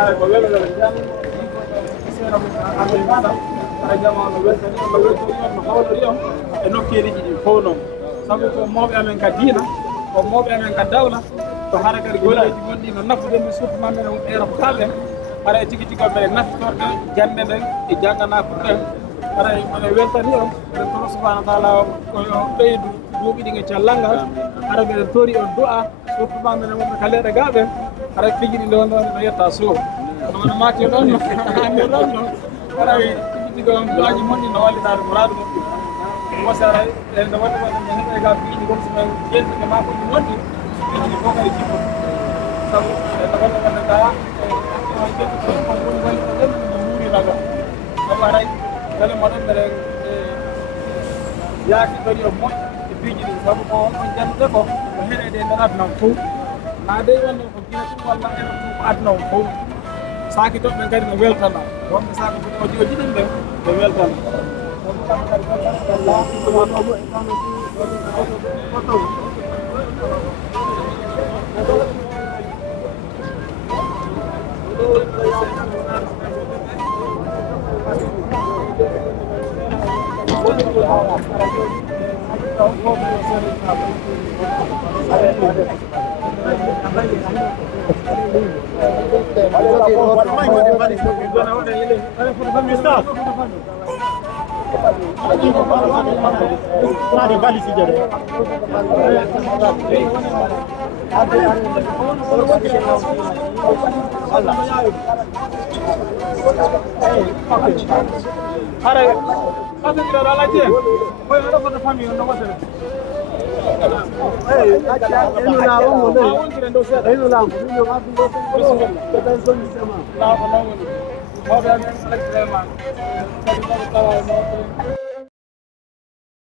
hara ko welo welo jam sera mo ande mata ara jama no weltani on no hawlori on e nokkeeliji ɗi fof noon sabu ko mawɓe amen ka diina ko mawɓe amen ka dawla ko hara kadi golleji gonɗi no nafuɗen mi surtout mamen on ɓeera ko kalɗen ara e tigi tigi mbeɗe naftorɗe jande nden e janganaku ɗen ara ene weltani on eɗen tono subahana taala koyo ɓeydu duuɓi ɗi e cellal ngal ara mbeɗen tori on du'a surtout mamen wonɓe kaleɗe gaɓen ara fiji ɗi nde wonno no yetta sow ono mati ɗon ande ɗon no ara tigi tigi on du'aji moƴƴi no wallitade mouradu moƴƴi wasara e nde wonde wonde ne heeɓe ga piiji gon somen jeltide ma ko ɗi moƴƴi piiji fof kadi jippo sabu ene wonde wonde ga ko woni wallita ɗen no muuriraga sabu aray kala moɗon mbeɗen yaaki tori o moƴƴi e piiji ɗi sabu ko on jandude ko ko heɗede e nder aduna o fof na dey wonde ko gina ɗum walla ene ɗum ko aduna o fof saaki toɓɓe kadi no weltana wonɓe saaki o jiɗin ɓe no weltana sabu kamɓe kadi weltanaɓe Are, apa kira orang aja? Kau yang ada pada family orang apa sih? Ini lah orang mana? Ini lah, ini orang apa tu? Kita sendiri sama. Lah, mana? Mau dah yang selesai mah. Kita tahu tahu.